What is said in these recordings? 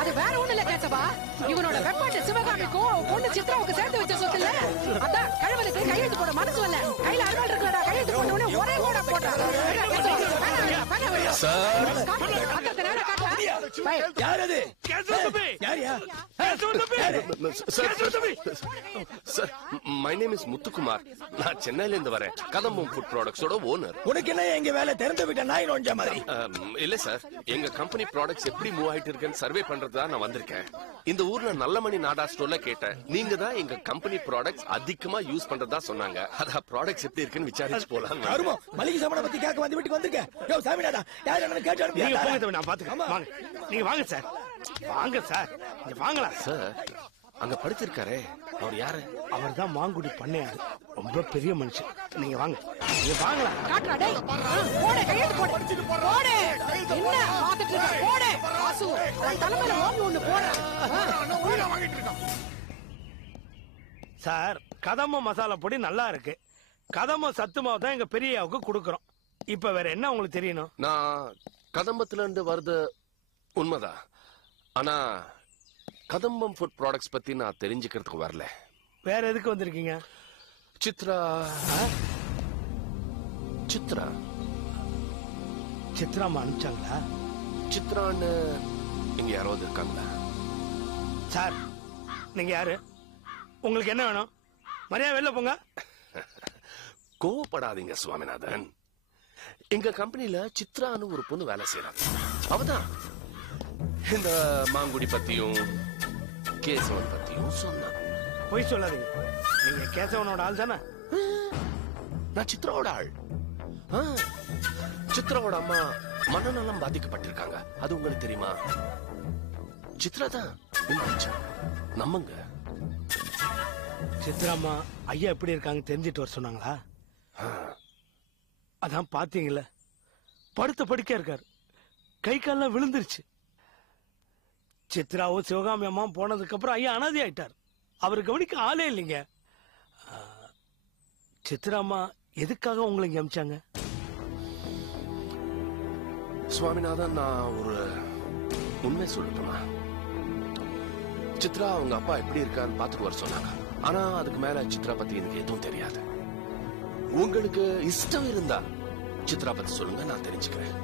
அது வேற ஒண்ணு இல்ல கேசவா, இவனோட வெப்பாட்டு சிவகாமிக்கும் பொண்ணு சித்ராவுக்கு சேர்த்து வச்ச சொத்து இல்ல. அதான் கழுவலுக்கு கையெழுத்து போட மனசு வரல. கையில அருவாள் இருக்கடா, கையெழுத்து போட்டவனே ஒரே ஓட போட்டான். Sir, my name is Muthukumar. நான் சென்னையில இருந்து வரேன். கதம்பம் ஃபுட் ப்ராடக்ட்ஸோட ஓனர். உனக்கு என்ன எங்க வேலை திறந்து விட்ட நாய் நோஞ்ச மாதிரி? இல்ல சார், எங்க கம்பெனி ப்ராடக்ட்ஸ் எப்படி மூவ் ஆயிட்டு இருக்குன்னு சர்வே பண்றதா நான் வந்திருக்கேன். இந்த ஊர்ல நல்லமணி நாடா ஸ்டோர்ல கேட்டேன். நீங்க தான் எங்க கம்பெனி ப்ராடக்ட்ஸ் அதிகமா யூஸ் பண்றதா சொன்னாங்க. அதான் ப்ராடக்ட்ஸ் எப்படி இருக்குன்னு விசாரிச்சு போலாம். மளிகை சாமான பத்தி கேட்க வந்து வீட்டுக்கு வந்திருக்கேன். யோ சாமிநாதா, யார் என்ன கேட்டு நீங்க போங்க, நான் பாத்துக்கிறேன். வாங்க, நீங்க வாங்க சார். வாங்க சார், இங்க வாங்கலாம் சார். அங்க படுத்திருக்காரே, அவர் யாரு? அவர் தான் மாங்குடி பண்ணையாரு, ரொம்ப பெரிய மனுஷன். நீங்க வாங்க, நீங்க வாங்கலாம். காட்டுடா டேய், போடு கையெழுத்து போடு. போடு, என்ன பாத்துட்டு இருக்க? போடு வாசு, அவன் தலைமையில ஓங்கி ஒண்ணு போடு. வாங்கிட்டு இருக்கான் சார். கதம்ப மசாலா பொடி நல்லா இருக்கு. கதம்ப சத்து மாவு தான் எங்க பெரியாவுக்கு கொடுக்கறோம். இப்ப வேற என்ன உங்களுக்கு தெரியணும்? நான் கதம்பத்துல இருந்து வருது உண்மைதான். ஆனா கதம்பம் ஃபுட் ப்ராடக்ட்ஸ் பத்தி நான் தெரிஞ்சுக்கிறதுக்கு வரல. வேற எதுக்கு வந்திருக்கீங்க? சித்ரா சித்ரா சித்ராமா அனுப்பிச்சாங்களா? சித்ரான்னு இங்க யாராவது இருக்காங்களா? சார், நீங்க யாரு? உங்களுக்கு என்ன வேணும்? மரியாதை வெளில போங்க. கோவப்படாதீங்க சுவாமிநாதன். எங்க கம்பெனில சித்ரான்னு ஒரு பொண்ணு வேலை செய்யறாங்க. அவதான் இந்த மாங்குடி பத்தியும் கேசவன் பத்தியும் சொன்னான். பொய் சொல்லாதீங்க. நீங்க கேசவனோட ஆள் தானே? நான் சித்ராவோட ஆள். சித்ராவோட அம்மா மனநலம் பாதிக்கப்பட்டிருக்காங்க. அது உங்களுக்கு தெரியுமா? சித்ரா தான் நம்புங்க. சித்ராமா ஐயா எப்படி இருக்காங்க தெரிஞ்சிட்டு வர சொன்னாங்களா? அதான் பாத்தீங்கல்ல, படுத்த படுக்க இருக்காரு. கை கால்லாம் விழுந்துருச்சு. சித்ராவும் சிவகாமி அம்மா போனதுக்கு அப்புறம் ஐயா அனாதை ஆயிட்டார். அவரு கவனிக்க ஆளே இல்லைங்க. சித்ராமா எதுக்காக உங்களை இங்க அமிச்சாங்க? சுவாமிநாதன், நான் ஒரு உண்மை சொல்லட்டுமா? சித்ரா அவங்க அப்பா எப்படி இருக்கான்னு பாத்துட்டு வர சொன்னாங்க. ஆனா அதுக்கு மேல சித்ரா பத்தி எனக்கு எதுவும் தெரியாது. உங்களுக்கு இஷ்டம் இருந்தா சித்ரா பத்தி சொல்லுங்க, நான் தெரிஞ்சுக்கிறேன்.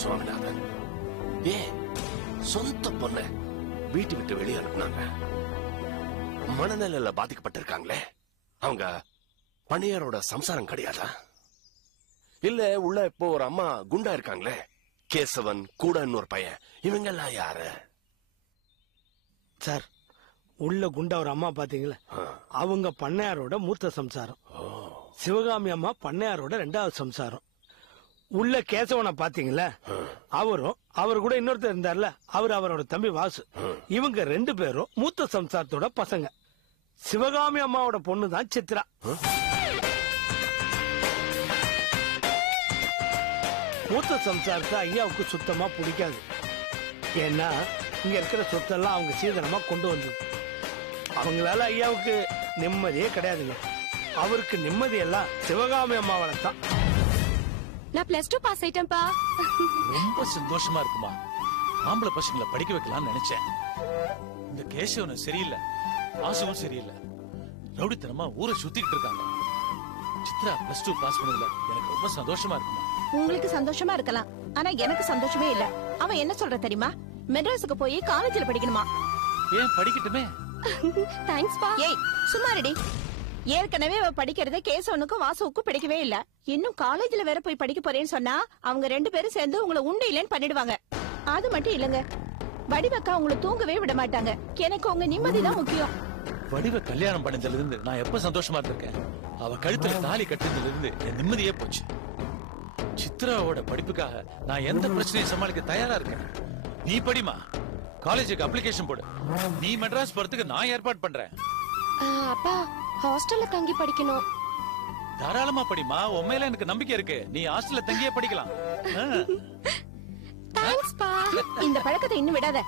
சுவாமிநாதன், ஏன் சொந்த பொண்ண வீட்டு விட்டு வெளியே அனுப்புனாங்க? மனநிலையில பாதிக்கப்பட்டிருக்காங்களே, அவங்க பணியாரோட சம்சாரம் கிடையாதா? இல்ல உள்ள இப்போ ஒரு அம்மா குண்டா இருக்காங்களே, கேசவன் கூட இன்னொரு பையன், இவங்க எல்லாம் யாரு? சார், உள்ள குண்டா ஒரு அம்மா பாத்தீங்களா, அவங்க பண்ணையாரோட மூத்த சம்சாரம். சிவகாமி அம்மா பண்ணையாரோட 2வது சம்சாரம். உள்ள கேசவனை பாத்தீங்களா, அவரும் அவர் கூட இன்னொருத்தர் இருந்தார்ல, அவரோட தம்பி வாசு. இவங்க 2 பேரும் மூத்த சம்சாரத்தோட பசங்க. சிவகாமி அம்மாவோட பொண்ணு தான் சித்ரா. மூத்த சம்சாரத்தை ஐயாவுக்கு சுத்தமா பிடிக்காது. ஏன்னா இங்க இருக்கிற சொத்தெல்லாம் அவங்க சீதனமா கொண்டு வந்தது. அவங்களால ஐயாவுக்கு நிம்மதியே கிடையாதுங்க. அவருக்கு நிம்மதி எல்லாம் சிவகாமி அம்மாவால தான். நான் +2 பாஸ் ஆயிட்டேன்பா. ரொம்ப சந்தோஷமா இருக்குமா. ஆம்பளை பசங்களை படிக்க வைக்கலாம்னு நினைச்சேன். இந்த கேசவனும் சரியில்லை, வாசுவும் சரியில்லை. ரவுடித்தனமா ஊரை சுத்திக்கிட்டு இருக்காங்க. சித்ரா +2 பாஸ் பண்ணதுல எனக்கு ரொம்ப சந்தோஷமா இருக்குமா. உங்களுக்கு சந்தோஷமா இருக்கலாம், ஆனா எனக்கு சந்தோஷமே இல்ல. அவன் என்ன சொல்ற தெரியுமா? மெட்ராஸுக்கு போய் காலேஜ்ல படிக்கணுமா. ஏன் படிக்கட்டுமே. தேங்க்ஸ் பா. ஏய் சும்மா ரெடி. ஏற்கனவே அவ படிக்கிறத கேசவனுக்கும் வாசுவுக்கும் பிடிக்கவே இல்ல. இன்னும் காலேஜ்ல வேற போய் படிக்க போறேன்னு சொன்னா அவங்க 2 பேரும் சேர்ந்து உங்களை உண்டு இல்லன்னு பண்ணிடுவாங்க. அது மட்டும் இல்லங்க, வடிவக்கா உங்களை தூங்கவே விட மாட்டாங்க. எனக்கு உங்க நிம்மதி தான் முக்கியம். வடிவ கல்யாணம் பண்ணதுல இருந்து நான் எப்ப சந்தோஷமா இருந்திருக்கேன். அவ கழுத்துல தாலி கட்டுறதுல இருந்து என் நிம்மதியே போச்சு. சித்ராவோட படிப்புக்காக நான் எந்த பிரச்சனையும் சமாளிக்க தயாரா இருக்கேன். நீ படிமா, காலேஜுக்கு அப்ளிகேஷன் போடு. நீ மெட்ராஸ் போறதுக்கு நான் ஏற்பாடு பண்றேன். அப்பா ஹாஸ்டல்ல தங்கி படிக்கணும். தாராளமா படிமா, உண்மையில எனக்கு நம்பிக்கை இருக்கு. நீ ஹாஸ்டல்ல தங்கியே படிக்கலாம். தேங்க்ஸ் பா. இந்த பழக்கத்தை இன்னும் விடாத.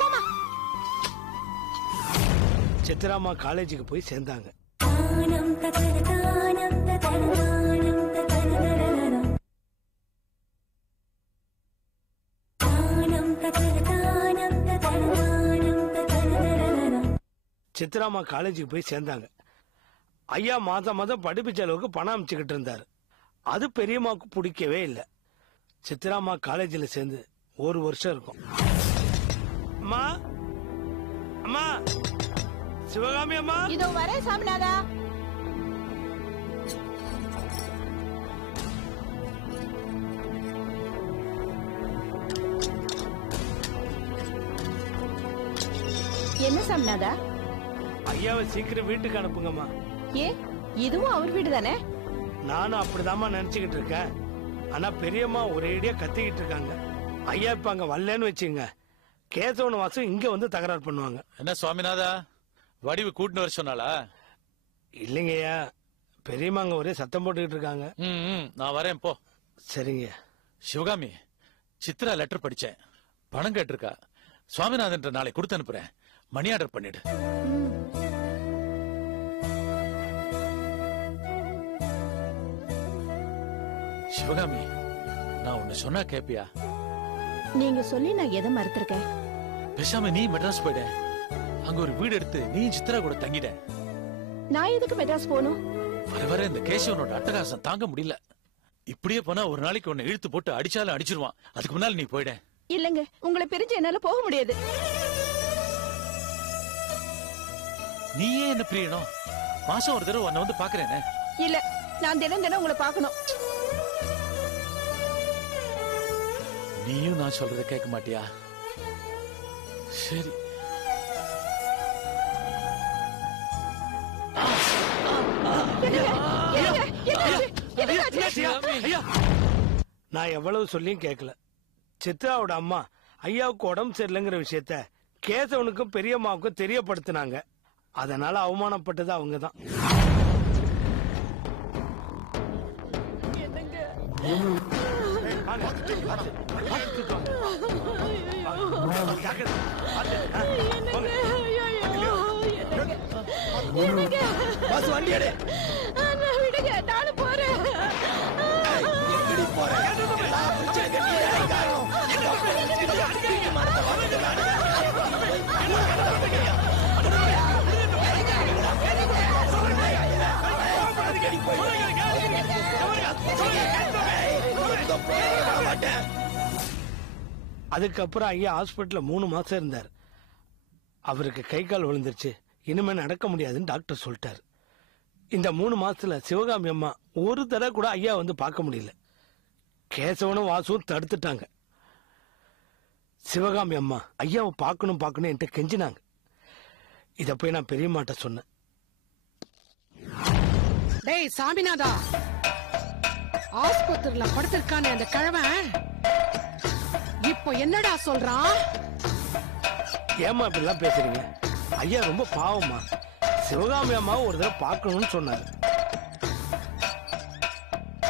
போமா. சித்ராமா காலேஜுக்கு போய் சேர்ந்தாங்க. சித்ராமா காலேஜுக்கு போய் சேர்ந்தாங்க. ஐயா மாதம் மாதம் படிப்பு செலவுக்கு பணம் அமைச்சுக்கிட்டு இருந்தாரு. அது பெரியம்மாவுக்கு பிடிக்கவே இல்லை. சித்ராமா காலேஜில் சேர்ந்து 1 வருஷம் இருக்கும். அம்மா அம்மா, சிவகாமி அம்மா. இதோ வரேன் சாமிநாதா. என்ன சாமிநாதா? ஐயாவை சீக்கிரம் வீட்டுக்கு அனுப்புங்கம்மா. ஏ, இதுவும் அவர் வீடு தானே? நானும் அப்படிதாம்மா நினைச்சுக்கிட்டு இருக்கேன். ஆனா பெரியம்மா ஒரேடியா கத்திக்கிட்டு இருக்காங்க. ஐயா இப்ப அங்க வரலன்னு வச்சுங்க, கேசவன் வாசம் இங்க வந்து தகராறு பண்ணுவாங்க. என்ன சுவாமிநாதா, வடிவு கூட்டின்னு வர சொன்னாலா? இல்லைங்கய்யா, பெரியம்மா அங்க ஒரே சத்தம் போட்டுக்கிட்டு இருக்காங்க. நான் வரேன் போ. சரிங்க. சிவகாமி, சித்ரா லெட்டர் படிச்சேன், பணம் கேட்டிருக்கா. சுவாமிநாதன் நாளை கொடுத்து அனுப்புறேன், மணி ஆர்டர் பண்ணிடு. சிவகாமி, நான் ஒண்ணு சொன்னா கேப்பியா? நீங்க சொல்லி நான் எதை மறுத்திருக்கேன்? பேசாம நீ மெட்ராஸ் போயிட, அங்க ஒரு வீடு எடுத்து நீ சித்ரா கூட தங்கிட. நான் எதுக்கு மெட்ராஸ் போகணும்? வர வர இந்த கேசவனோட அட்டகாசம் தாங்க முடியல. இப்படியே போனா ஒரு நாளைக்கு உன்னை இழுத்து போட்டு அடிச்சாலும் அடிச்சிருவான். அதுக்கு முன்னால நீ போயிட. இல்லங்க, உங்களை பிரிஞ்சு என்னால போக முடியாது. நீயே என்ன பிரியணும்? மாசம் ஒரு தடவை உன்னை வந்து பாக்குறேனே. இல்ல, நான் தினம் தினம் உங்களை பார்க்கணும். நீயும் நான் சொல்றத கேட்க மாட்டியா? சரி. நான் எவ்வளவு சொல்லியும் கேட்கல. சித்ராவோட அம்மா ஐயாவுக்கு உடம்பு சரியில்லைங்கிற விஷயத்த கேசவனுக்கும் பெரியம்மாவுக்கும் தெரியப்படுத்தினாங்க. அதனால அவமானப்பட்டது அவங்கதான். பஸ் வண்டி எடு. விடுங்க, நானும் போறேன். எங்கடி போற? அதுக்கப்புறம் ஐயா ஹாஸ்பிட்டல்ல 3 மாசம் இருந்தார். அவருக்கு கை கால் விழுந்துருச்சு, இனிமே நடக்க முடியாதுன்னு டாக்டர் சொல்லிட்டாரு. இந்த 3 மாசத்துல சிவகாமி அம்மா ஒரு தடவை கூட ஐயா வந்து பார்க்க முடியல. கேசவனும் வாசுவும் தடுத்துட்டாங்க. சிவகாமி அம்மா ஐயாவை பார்க்கணும் பார்க்கணும் என்கிட்ட கெஞ்சினாங்க. இத போய் நான் பெரியம்மாட்ட சொன்னேன். டேய் சாமிநாதா, ஆஸ்பத்திரியில படுத்திருக்கானே அந்த கிழவன் இப்போ என்னடா சொல்றான்? ஏமா இப்படி எல்லாம் பேசுறீங்க? ஐயா ரொம்ப பாவமா. சிவகாமி அம்மாவை ஒரு தடவை பார்க்கணும்னு சொன்னாரு.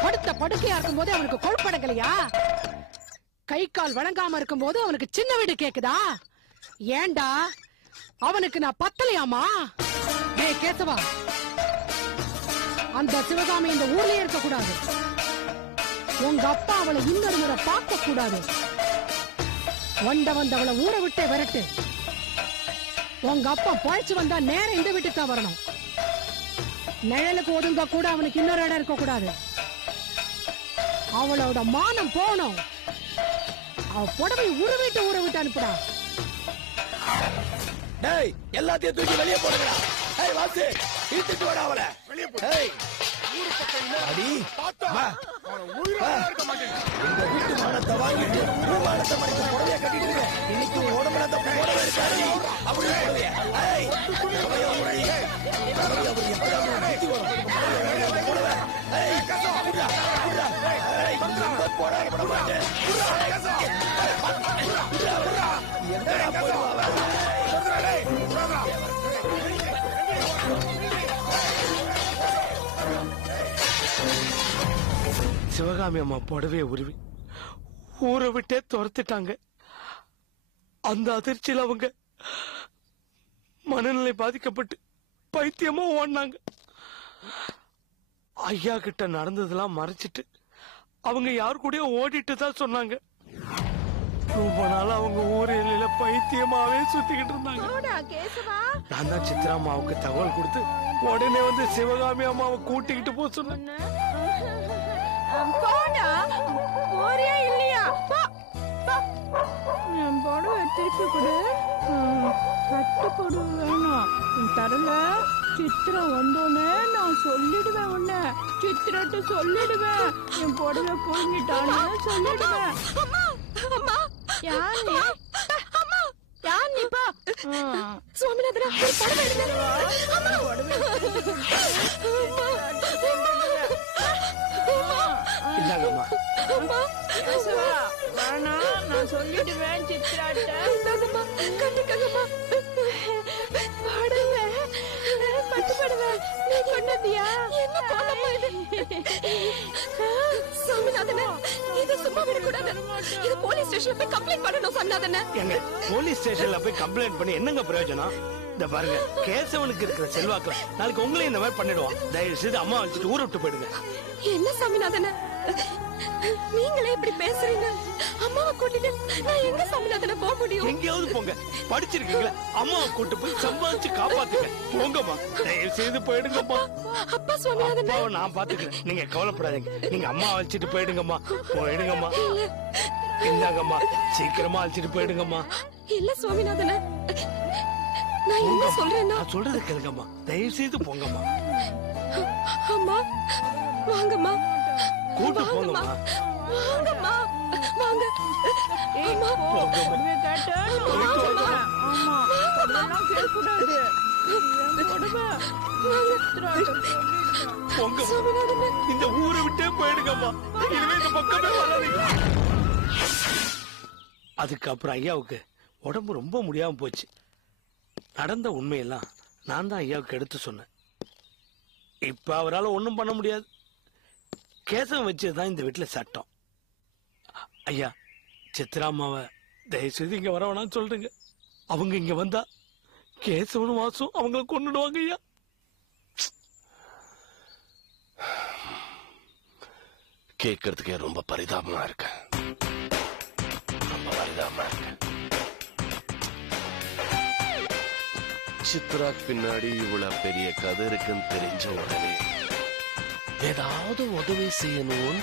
படுத்த படுக்கையா இருக்கும் போது அவனுக்கு கொழுப்படங்கலையா? கை கால் வழங்காம இருக்கும் போது அவனுக்கு சின்ன வீடு கேக்குதா? ஏண்டா அவனுக்கு நான் பத்தலையாமா? டேய் கேசவா, அந்த சிவகாமி இந்த ஊர்லயே இருக்க கூடாது. உங்க அப்பா அவளை இன்னொரு முறை பார்க்க கூடாது. வந்தவளை ஊரை விட்டே விரட்டு. உங்க அப்பா பழச்சு வந்தா நேரம் இந்த வீட்டுக்கு தான் வரணும். நிழலுக்கு ஒதுங்க கூட அவனுக்கு இன்னொரு இடம் இருக்க கூடாது. அவளோட மானம் போகணும். அவ புடவை உருவிட்டு ஊரை விட்டு அனுப்புடா. டேய், எல்லாத்தையும் தூக்கி வெளியே போடுங்கடா. ஏய் வாசு, இழுத்துட்டு வாடா அவளை. வெளியே போடு. ஏய் அடி வா. இந்த வீட்டு மானத்தை வாங்கிட்டு மானத்தை மறைக்க புடவைய கட்டிட்டு இருக்க. இன்னைக்கு உடம்புல அந்த புடவை இருக்காடி. அப்படி புடவைய. ஏய் புடவைய உருளி. புடவைய உருளி. புடவை. ஏய் புடா புடா. ஏய் போடா போட மாட்டேன். எங்கடா போடுவா? டேய் புடவை. சிவகாமி அம்மா புடவைய உருவி ஊரை விட்டே துரத்திட்டாங்க. அந்த அதிர்ச்சியில் அவங்க மனநிலை பாதிக்கப்பட்டு பைத்தியமா ஓடினாங்க. ஐயா கிட்ட நடந்ததெல்லாம் மறைச்சிட்டு அவங்க யாரு கூட ஓடிட்டு தான் சொன்னாங்க. ரொம்ப நாள் அவங்க ஊரில பைத்தியமாவே சுத்திக்கிட்டு இருந்தாங்க. நான் தான் சித்ரா அம்மாவுக்கு தகவல் கொடுத்து உடனே வந்து சிவகாமி அம்மாவை கூட்டிக்கிட்டு போக சொன்னேன். திருப்பி கொடு. கட்டுப்படு வேணும் தரல. சித்ரா வந்தோன்னே நான் சொல்லிடுவேன். உன்ன சித்ரட்டு சொல்லிடுவேன். என் புடவை போயிட்டான்னு சொல்லிடுவேன். யார் நீ? யார் நீப்பா? சுவாமிநாதனா நான் சொல்லிடுவேன். சித்ராட்ட கண்டிக்கங்கம்மா. நீ கொண்டதியா? என்ன கோலமா இது? சாமிநாதனா இது சும்மா விடக்கூடாது. இது போலீஸ் ஸ்டேஷன்ல போய் கம்ப்ளைண்ட் பண்ணணும். சாமிநாதனா எங்க போலீஸ் ஸ்டேஷன்ல போய் கம்ப்ளைண்ட் பண்ணி என்னங்க பிரயோஜனம்? இந்த பாருங்க, கேசவனுக்கு இருக்கிற செல்வாக்குல நாளைக்கு உங்களையும் இந்த மாதிரி பண்ணிடுவான். தயவு செய்து அம்மா வச்சுட்டு ஊரை விட்டு போயிடுங்க. என்ன சாமிநாதனா நீங்களே இப்படி பேசுறீங்க? அம்மாவை கூட்டிட்டு நான் எங்க சாமிநாதனை போக முடியும்? எங்கேயாவது போங்க. படிச்சிருக்கீங்களா? அம்மாவை கூட்டு போய் சம்பாதிச்சு காப்பாத்துங்க. போங்கம்மா, தயவு செய்து போயிடுங்கம்மா. அப்பா சுவாமிநாதன் அப்பாவை நான் பாத்துக்கிறேன். நீங்க கவலைப்படாதீங்க. நீங்க அம்மா அழைச்சிட்டு போயிடுங்கம்மா. போயிடுங்கம்மா. இந்தாங்கம்மா, சீக்கிரமா அழைச்சிட்டு போயிடுங்கம்மா. இல்ல சுவாமிநாதன நான் என்ன சொல்றேன்னா நான் சொல்றது கேளுங்கம்மா. தயவு செய்து போங்கம்மா. அம்மா வாங்கம்மா. கூட்டு போங்கம்மா. வாங்கம்மா வாங்க. அம்மா போங்க கேட்டா. அம்மா அதெல்லாம் கேட்க கூடாது. போங்க. இந்த ஊரை விட்டே போயிடுங்கம்மா. இனிமே இந்த பக்கமே வராதீங்க. அதுக்கப்புறம் ஐயாவுக்கு உடம்பு ரொம்ப முடியாம போச்சு. நடந்த உண்மையெல்லாம் நான் தான் ஐயாவுக்கு எடுத்து சொன்னேன். இப்ப அவரால் ஒன்றும் பண்ண முடியாது. கேசவன் வச்சதுதான் இந்த வீட்டுல சட்டம். ஐயா, சித்ராமாவை தயவுசெய்து இங்க வர வேணாம்னு சொல்றீங்க. அவங்க இங்க வந்தா கேசவனும் வாசும் அவங்களை கொன்னுடுவாங்க. ஐயா, கேட்கறதுக்கே ரொம்ப பரிதாபமா இருக்கு. ரொம்ப பரிதாபமா இருக்கு. சித்ராக்கு பின்னாடி இவ்வளவு பெரிய கதை இருக்குன்னு தெரிஞ்ச உடனே ஏதாவது உதவி செய்யணும்னு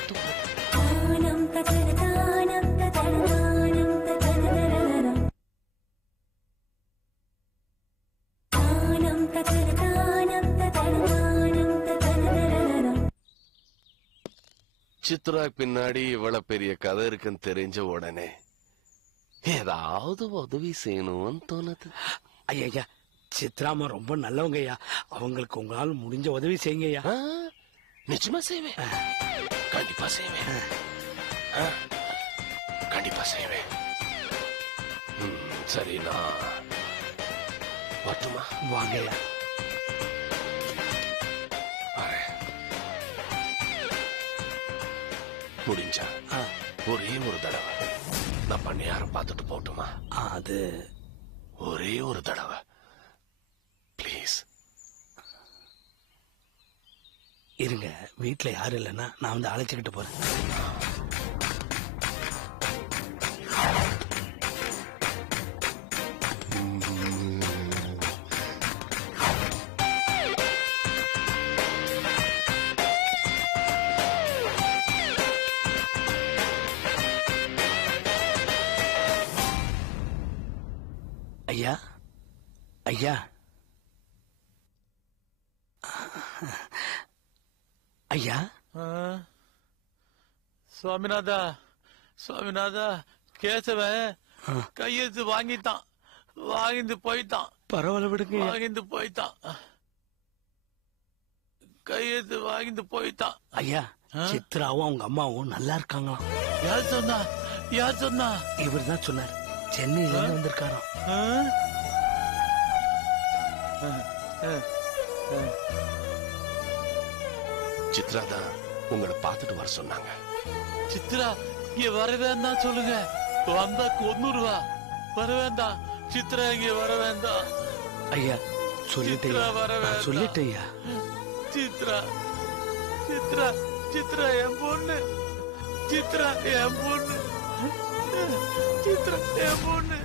சித்ராக்கு பின்னாடி இவ்வளவு பெரிய கதை இருக்குன்னு தெரிஞ்ச உடனே ஏதாவது உதவி செய்யணும்னு தோணுது. ஐயா, சித்ராமா ரொம்ப நல்லவங்க ஐயா. அவங்களுக்கு உங்களால் முடிஞ்ச உதவி செய்யுங்க ஐயா. நிச்சயமா செய்வேன். கண்டிப்பா செய்வேன். கண்டிப்பா செய்வேன். சரி, நான் வரட்டுமா? வாங்க ஐயா. முடிஞ்சா ஒரே ஒரு தடவை நான் பண்ணியாரம் பார்த்துட்டு போட்டுமா? அது ஒரே ஒரு தடவை பிளீஸ். இருங்க, வீட்டுல யாரும் இல்லைன்னா நான் வந்து அழைச்சுக்கிட்டு போறேன். ஐயா, ஐயா, ஐயா. சுவாமிநாதா, சுவாமிநாதா, கேசவன் கையெழுத்து வாங்கிட்டான். வாங்கிட்டு போயிட்டான். பரவாயில்ல விடுங்க. வாங்கிட்டு போயிட்டான். கையெழுத்து வாங்கிட்டு போயிட்டான். ஐயா, சித்ராவும் அவங்க அம்மாவும் நல்லா இருக்காங்களாம். யார் சொன்னா? யார் சொன்னா? இவர் தான் சொன்னார். சென்னையில இருந்து வந்திருக்காராம். சித்ரா தான் உங்களை பார்த்துட்டு வர சொன்னாங்க. சித்ரா இங்க வர வேண்டாம் சொல்லுங்க. வந்தா கொன்னுருவா. வர வேண்டாம் சித்ரா, இங்க வர வேண்டாம். ஐயா சொல்லிட்டேன் சொல்லிட்டேயா. சித்ரா சித்ரா சித்ரா என் பொண்ணு. சித்ரா என் பொண்ணு. சித்ரா என் பொண்ணு.